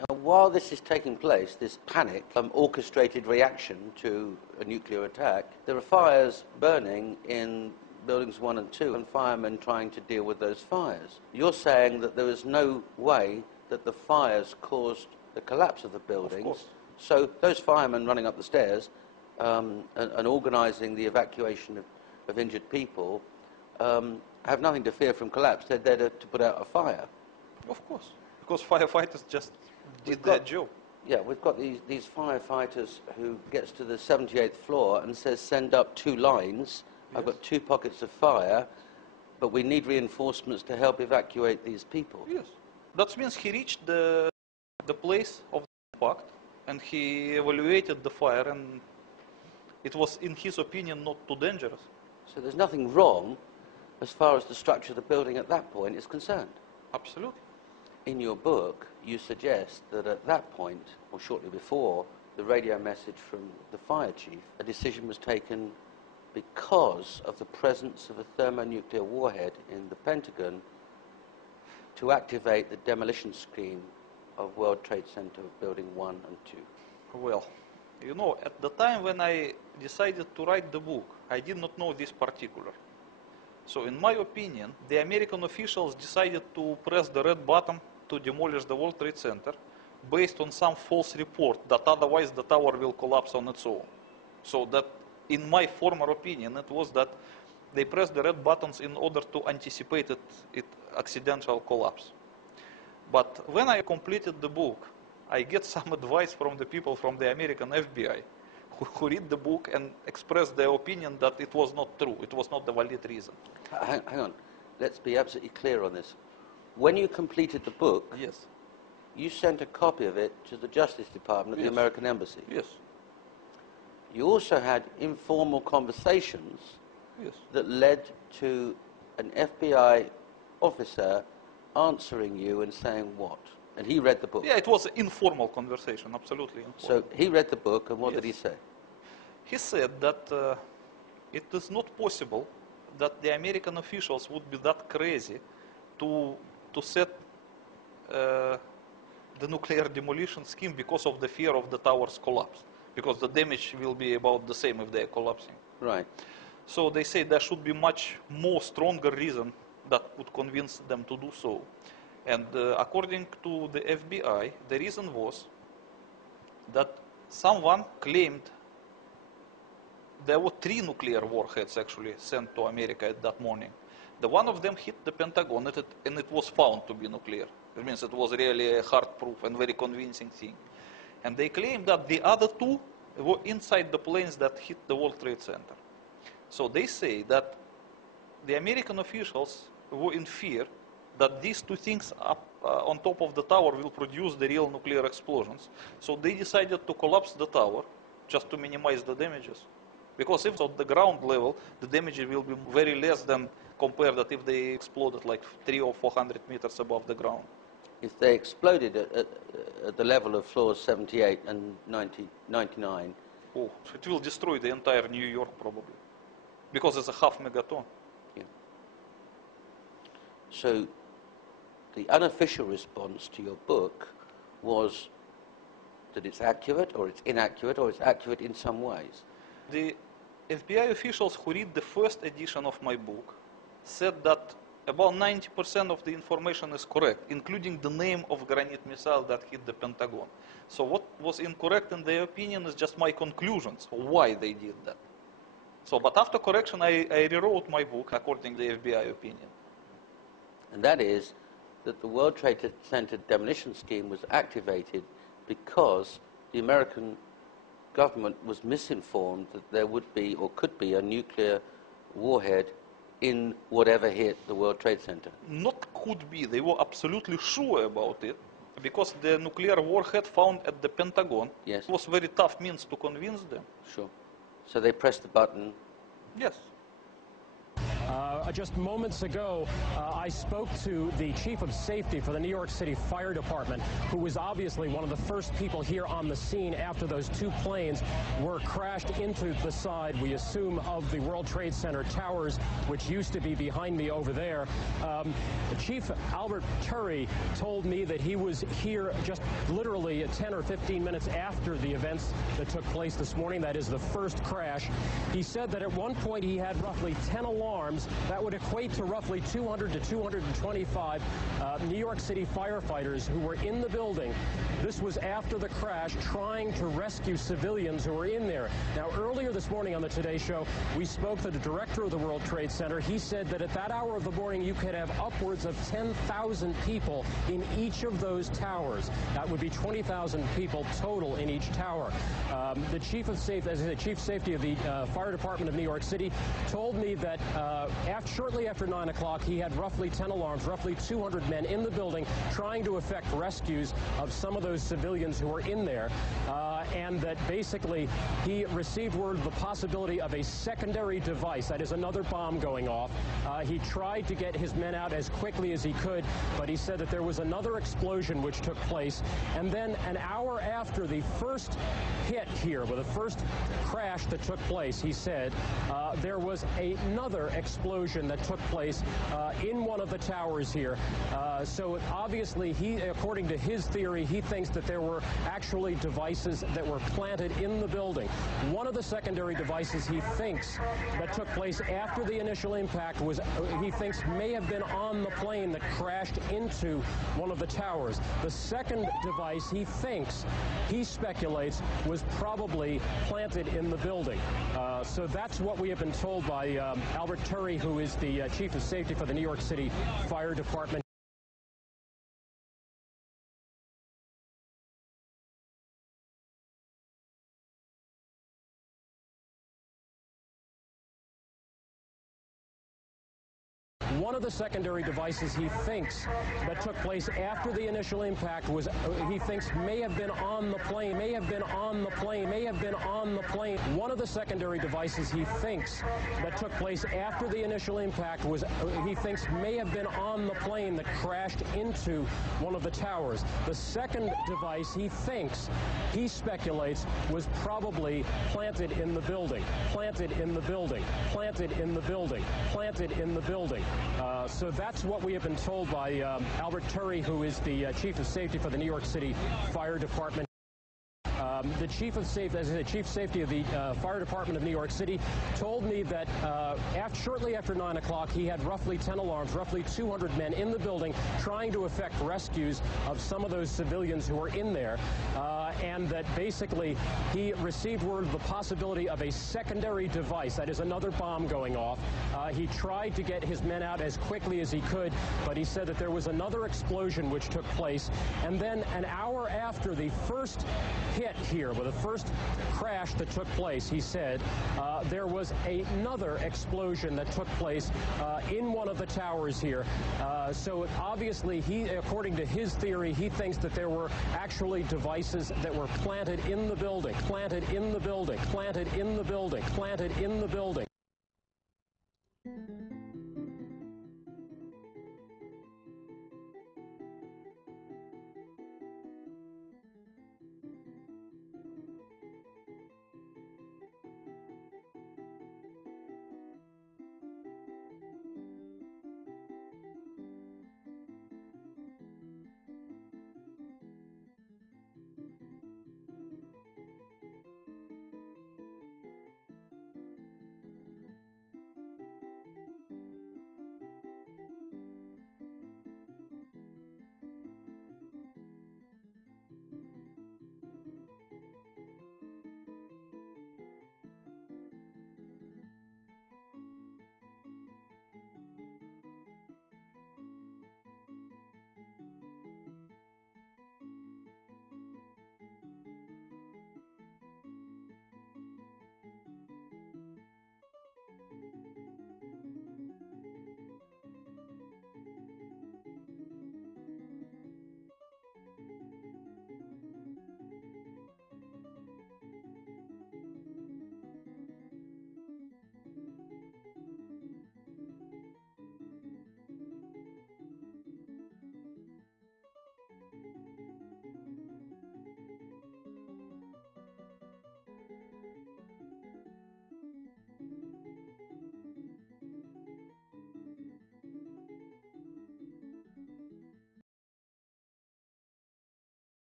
Now, while this is taking place, this panic, orchestrated reaction to a nuclear attack, there are fires burning in buildings 1 and 2 and firemen trying to deal with those fires. You're saying that there is no way that the fires caused the collapse of the buildings. Of course. So those firemen running up the stairs and organising the evacuation of injured people have nothing to fear from collapse. They're there to put out a fire. Of course, because firefighters just did their job. Yeah, we've got these firefighters who gets to the 78th floor and says, send up 2 lines. Yes. I've got 2 pockets of fire, but we need reinforcements to help evacuate these people. Yes. That means he reached the place of the impact and he evaluated the fire, and it was, in his opinion, not too dangerous. So there's nothing wrong as far as the structure of the building at that point is concerned? Absolutely. In your book, you suggest that at that point, or shortly before, the radio message from the fire chief, a decision was taken because of the presence of a thermonuclear warhead in the Pentagon to activate the demolition scheme of World Trade Center Building 1 and 2. Well, you know, at the time when I decided to write the book, I did not know this particular. So in my opinion, the American officials decided to press the red button to demolish the World Trade Center based on some false report that otherwise the tower will collapse on its own. So that, in my former opinion, it was that they pressed the red buttons in order to anticipate its accidental collapse. But when I completed the book, I get some advice from the people from the American FBI who read the book and express their opinion that it was not true, it was not the valid reason. Hang on, let's be absolutely clear on this. When you completed the book, yes, you sent a copy of it to the Justice Department at yes, the American Embassy. Yes. You also had informal conversations, yes, that led to an FBI officer answering you and saying what? And he read the book. Yeah, it was an informal conversation, absolutely informal. So he read the book, and what yes, did he say? He said that it is not possible that the American officials would be that crazy to set the nuclear demolition scheme because of the fear of the tower's collapse, because the damage will be about the same if they are collapsing. Right. So they say there should be much more stronger reason that would convince them to do so. And according to the FBI, the reason was that someone claimed there were 3 nuclear warheads actually sent to America at that morning. The one of them hit the Pentagon and it was found to be nuclear. It means it was really a hard-proof and very convincing thing. And they claimed that the other 2 were inside the planes that hit the World Trade Center. So they say that the American officials were in fear that these 2 things up on top of the tower will produce the real nuclear explosions. So they decided to collapse the tower just to minimize the damages. Because if at the ground level, the damage will be very less than compared that if they exploded like 300 or 400 meters above the ground. If they exploded at the level of floors 78 and 99... Oh, it will destroy the entire New York probably. Because it's a half megaton. Yeah. So the unofficial response to your book was that it's accurate, or it's inaccurate, or it's accurate in some ways. The FBI officials who read the first edition of my book said that about 90% of the information is correct, including the name of Granit missile that hit the Pentagon. So what was incorrect in their opinion is just my conclusions, why they did that. So, but after correction, I rewrote my book according to the FBI opinion. And that is that the World Trade Center demolition scheme was activated because the American government was misinformed that there would be or could be a nuclear warhead in whatever hit the World Trade Center. Not could be, they were absolutely sure about it, because the nuclear warhead found at the Pentagon, yes, was very tough means to convince them. Sure. So they pressed the button. Yes. Just moments ago, I spoke to the Chief of Safety for the New York City Fire Department, who was obviously one of the first people here on the scene after those two planes were crashed into the side, we assume, of the World Trade Center towers, which used to be behind me over there. Chief Albert Turry told me that he was here just literally 10 or 15 minutes after the events that took place this morning. That is the first crash. He said that at one point he had roughly 10 alarms. That would equate to roughly 200 to 225 New York City firefighters who were in the building. This was after the crash, trying to rescue civilians who were in there. Now, earlier this morning on the Today Show, we spoke to the director of the World Trade Center. He said that at that hour of the morning, you could have upwards of 10,000 people in each of those towers. That would be 20,000 people total in each tower. The Chief of Safety of the Fire Department of New York City told me that shortly after 9 o'clock, he had roughly 10 alarms, roughly 200 men in the building trying to effect rescues of some of those civilians who were in there, and that basically he received word of the possibility of a secondary device, that is another bomb going off. He tried to get his men out as quickly as he could, but he said that there was another explosion which took place, and then an hour after the first hit here, with the first crash that took place, he said, there was another explosion that took place in one of the towers here. So obviously, according to his theory, he thinks that there were actually devices that were planted in the building. One of the secondary devices he thinks that took place after the initial impact was, he thinks, may have been on the plane that crashed into one of the towers. The second device he speculates, was probably planted in the building. So that's what we have been told by Albert Turry, who is the Chief of Safety for the New York City Fire Department. One of the secondary devices he thinks that took place after the initial impact was, he thinks, may have been on the plane, may have been on the plane, may have been on the plane. One of the secondary devices he thinks that took place after the initial impact was, he thinks, may have been on the plane that crashed into one of the towers. The second device he speculates, was probably planted in the building, planted in the building, planted in the building, planted in the building. So that's what we have been told by Albert Turry, who is the Chief of Safety for the New York City Fire Department. The Chief of Safety of the Fire Department of New York City told me that shortly after 9 o'clock, he had roughly 10 alarms, roughly 200 men in the building trying to effect rescues of some of those civilians who were in there, and that basically he received word of the possibility of a secondary device, that is another bomb going off. He tried to get his men out as quickly as he could, but he said that there was another explosion which took place, and then an hour after the first hit here, with the first crash that took place, he said, there was another explosion that took place in one of the towers here. So obviously, according to his theory, he thinks that there were actually devices that were planted in the building, planted in the building, planted in the building, planted in the building.